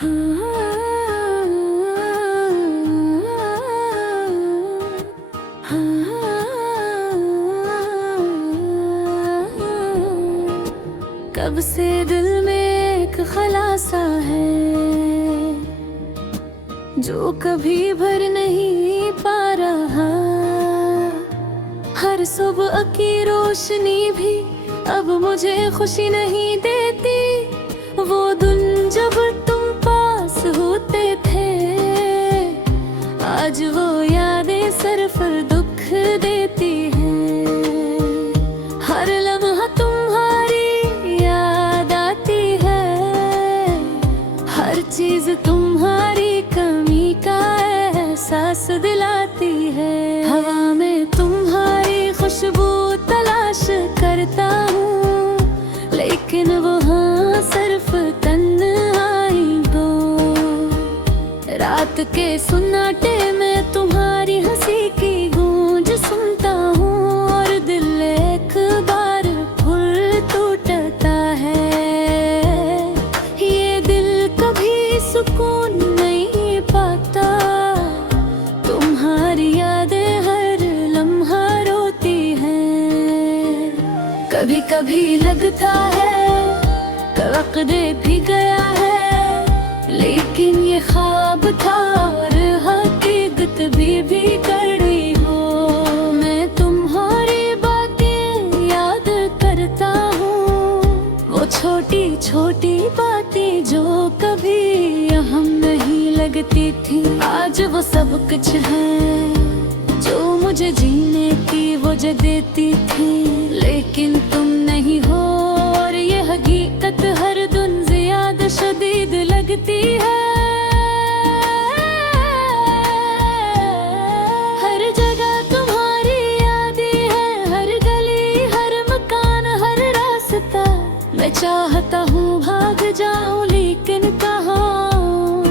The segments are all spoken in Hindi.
कब से दिल में एक खलासा है जो कभी भर नहीं पा रहा। हर सुबह की रोशनी भी अब मुझे खुशी नहीं देती। वो दिन जब तुम पास होते थे, आज वो यादें सिर्फ दुख देती हैं। हर लम्हा तुम्हारी याद आती है, हर चीज तुम्हारी कमी का एहसास दिलाती है। हवा में तुम्हारी खुशबू तलाश करता हूँ, लेकिन वहाँ सिर्फ तन्हाई दो। रात के सुन्नाटे में तुम्हारी हंसी की गूंज सुनता हूँ, और दिल एक बार फुल टूटता है। ये दिल कभी सुकून नहीं पाता, तुम्हारी यादें हर लम्हा रोती हैं। कभी कभी लगता है वक्त भी गया है, लेकिन ये ख्वाब था और हकीकत भी कड़ी हो। मैं तुम्हारी बातें याद करता हूँ, वो छोटी छोटी बातें जो कभी अहम नहीं लगती थी। आज वो सब कुछ है जो मुझे जीने की वजह देती थी, लेकिन तुम नहीं हो और ये हकीकत हर दिन ज्यादा शदीद लगती है। हर जगह तुम्हारी यादें है, हर गली हर मकान हर रास्ता। मैं चाहता हूँ भाग जाऊं, लेकिन कहाँ।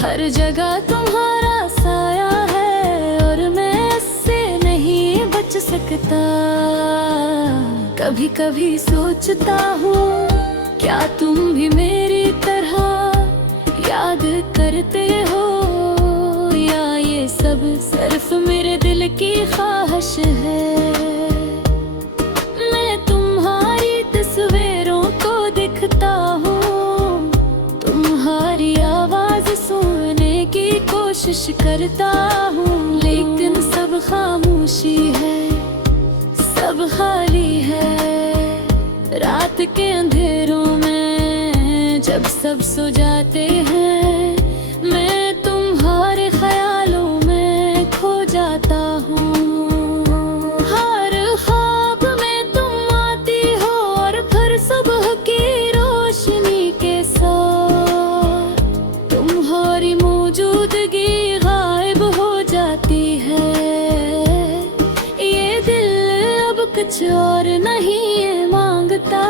हर जगह तुम्हारा साया है और मैं इससे नहीं बच सकता। कभी कभी सोचता हूँ, क्या तुम भी मेरी तरह याद करते हो, या ये सब सिर्फ मेरे दिल की ख्वाहिश है। मैं तुम्हारी तस्वीरों को देखता हूँ, तुम्हारी आवाज सुनने की कोशिश करता हूँ, लेकिन सब खामोशी है, सब खाली है। रात के अंधेरों में जब सब सो जाते हैं, मैं तुम्हारे ख्यालों में खो जाता हूँ। हर ख्वाब में तुम आती हो और फिर सुबह की रोशनी के साथ तुम्हारी मौजूदगी गायब हो जाती है। ये दिल अब कुछ और नहीं मांगता,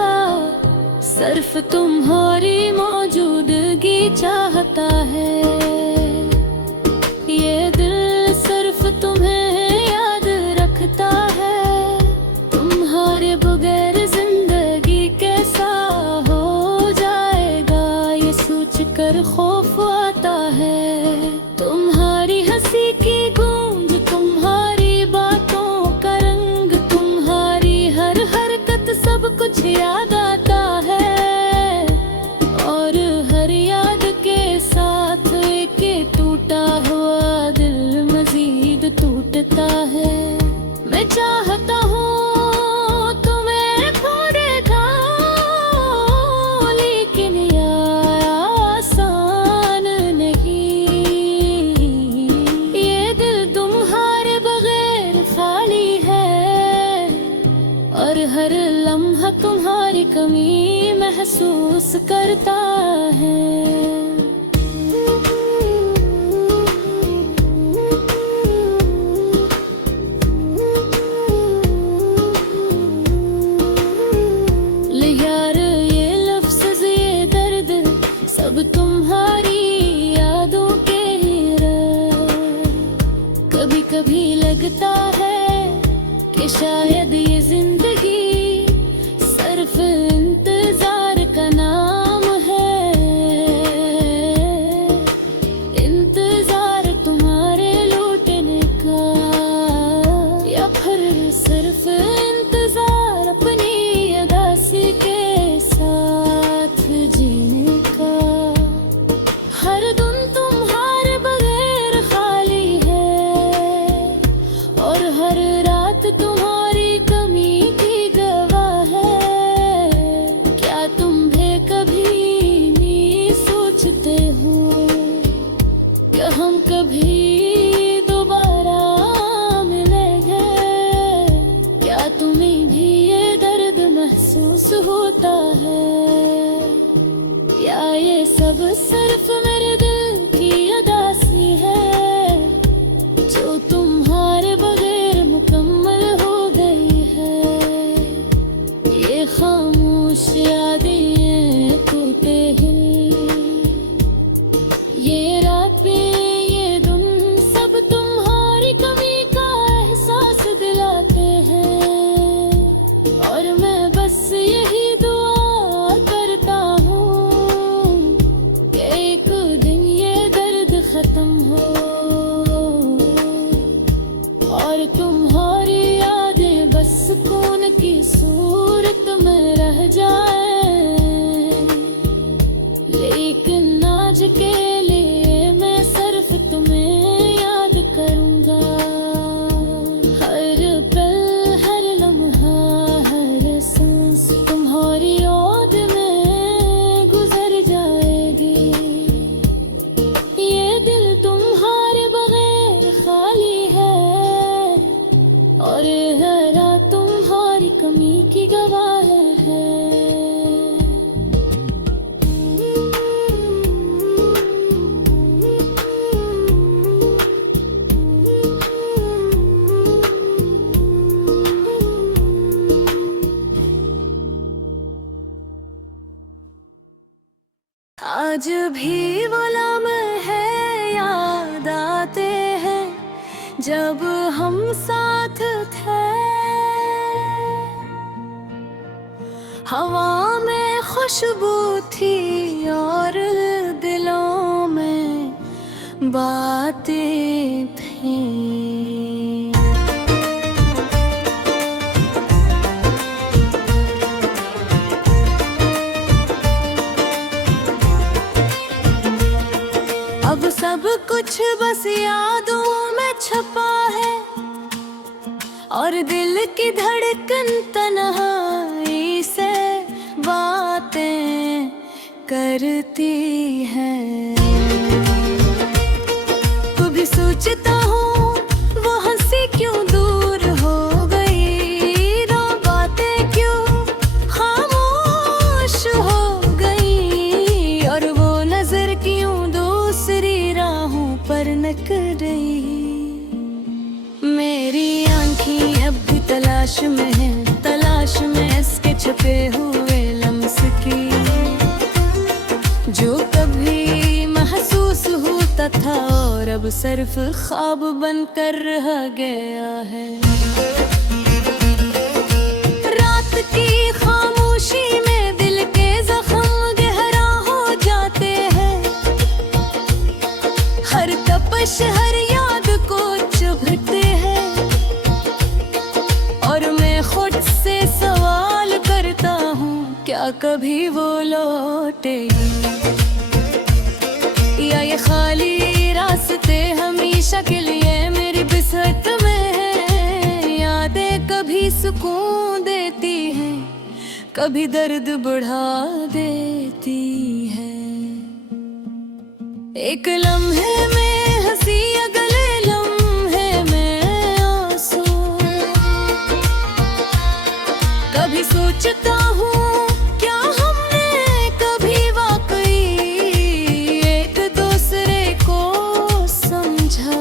सिर्फ तुम्हारी मौजूदगी चाहता है। ये दिल सिर्फ तुम्हें याद रखता है, तुम्हारे बगैर जिंदगी कैसा हो जाएगा, ये सोच कर खौफ आता है। तुम्हारी हंसी की गूंज, तुम्हारी बातों का रंग, तुम्हारी हर हरकत, सब कुछ याद आता है। और हर याद के साथ एक टूटा हुआ दिल मजीद टूटता है। मैं चाहता हूँ तुम्हें खो देखा, लेकिन यार आसान नहीं। ये दिल तुम्हारे बगैर खाली है, और हर लम्हा तुम्हारी कमी महसूस करता है। ले यार ये लफ्ज़ ये दर्द सब तुम्हारी यादों के ही कभी कभी लगता है कि शायद ये जिंदगी सिर्फ इंतजार का नाम है। सोचते हूँ कि हम कभी दोबारा मिलेंगे। क्या तुम्हें भी ये दर्द महसूस होता है, या ये सब सिर्फ मेरे दिल की उदासी है जो तुम्हारे बगैर मुकम्मल हो गई है। ये खामोश यादें टूटे हिल, ये रातें ये दिन सब तुम्हारी कमी का एहसास दिलाते हैं। और मैं बस यही दुआ करता हूँ कि एक दिन ये दर्द खत्म हो और तुम्हारी यादें बस सुकून की सूरत में रह जाए। लेकिन आज के लिए मैं सिर्फ तुम्हें याद करूँगा। हर पल हर लम्हा हर सांस तुम्हारी याद में गुजर जाएगी। ये दिल तुम्हारे बगैर खाली है और हर रात तुम्हारी कमी की गवाह है। आज भी वो लम्हे याद आते हैं जब हम साथ थे। हवा में खुशबू थी और दिलों में बातें थी। अब सब कुछ बस यादों में छपा है और दिल की धड़कन तन्हाई से बातें करती है। कभी सोचता हूँ वो हंसी क्यों दूर हो गई, ना बातें क्यों खामोश हो गई, और वो नजर क्यों दूसरी राहों पर नक रही। मेरी आँखें अब भी तलाश में है, तलाश में इसके छुपे हुए लम्स की, जो कभी महसूस होता था और अब सिर्फ ख्वाब बनकर रह गया है। रात की खामोशी में दिल के जख्म गहरा हो जाते हैं। हर तपश हर याद को चुभते हैं और मैं खुद से सवाल करता हूँ, क्या कभी वो लौटेगी, या ये खाली रास्ते हमेशा के लिए मेरी बिसहत में है। यादें कभी सुकून देती हैं, कभी दर्द बढ़ा देती है। एक लम्हे में हंसी अगले लम्हे में आंसू, कभी सोचता हूँ क्या हमने कभी वाकई एक दूसरे को समझा,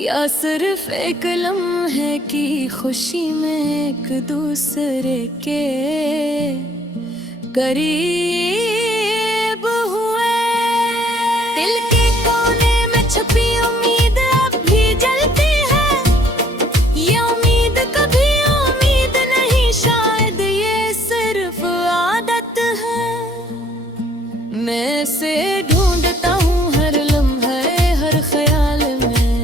या सिर्फ एक लम्हे की खुशी में एक दूसरे के करीब हुए। दिल के कोने में छुपी उम्मीद अब भी जलती है, ये उम्मीद कभी उम्मीद नहीं, शायद ये सिर्फ आदत है। मैं से ढूंढता हूँ हर लम्हे हर ख्याल में,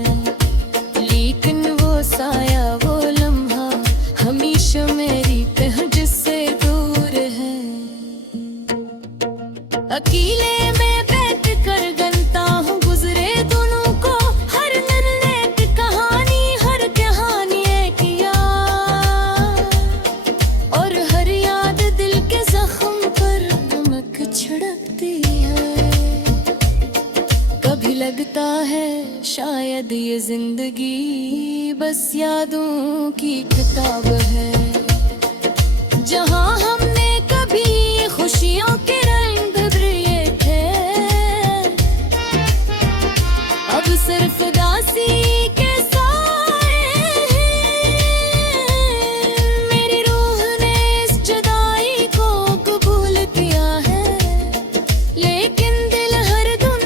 लेकिन वो साया वो लम्हा हमेशा मेरी तह जिससे दूर है। अकेले में बैठ कर गनता हूँ गुजरे दोनों को, हर निर्णय की कहानी हर कहानी एक याद, और हर याद दिल के जख्म पर नमक छिड़कती है। कभी लगता है शायद ये जिंदगी बस यादों की किताब है, जहां हमने कभी खुशियों के रंग भरे थे, अब सिर्फ उदासी के साए हैं। मेरी रूह ने इस जुदाई को कबूल किया है, लेकिन दिल हर दम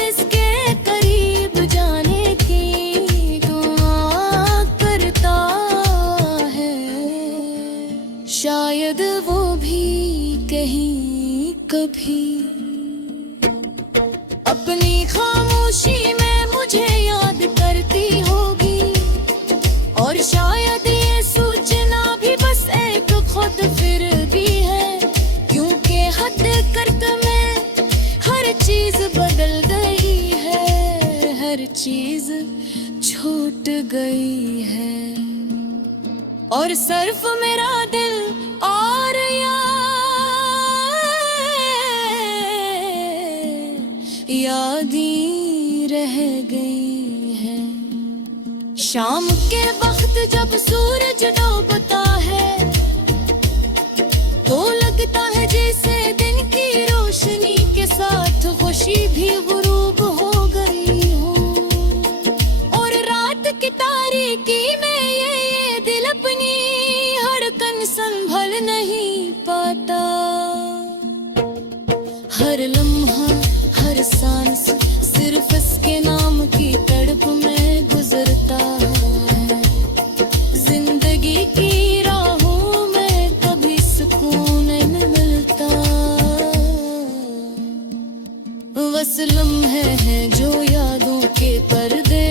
इसके करीब जाने की दुआ करता है। शायद वो भी कहीं कभी अपनी खामोशी में मुझे याद करती होगी, और शायद ये सोचना भी बस एक खुद फिरदी है, क्योंकि हद करत में हर चीज बदल गई है, हर चीज छूट गई है, और सिर्फ मेरा दिल और यादें रह गई है। शाम के वक्त जब सूरज डूबता है, तो लगता है जैसे दिन की रोशनी के साथ खुशी भी गुरूब हो गई हो, और रात की तारीकी में ये दिल अपनी धड़कन संभल नहीं पाता। हर लम्हा हर सांस सिर्फ इसके नाम की तड़प में गुजरता है, जिंदगी की राहों में कभी सुकून नहीं मिलता। बस लम्हे हैं जो यादों के पर्दे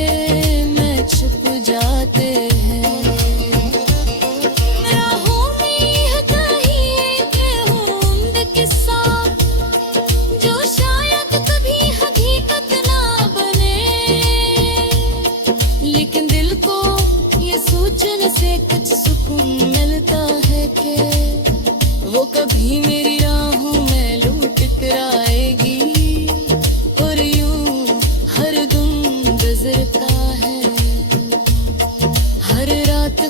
में छुप जाते हैं, राहों में यह कहीं एक उम्द किस्सा जो शायद कभी हकीकत ना बने, लेकिन दिल को ये सोचने से कुछ सुकून मिलता है कि वो कभी मेरी राहों में लूट कर आएगी, और यूं हर दम गुजरता है हर रात।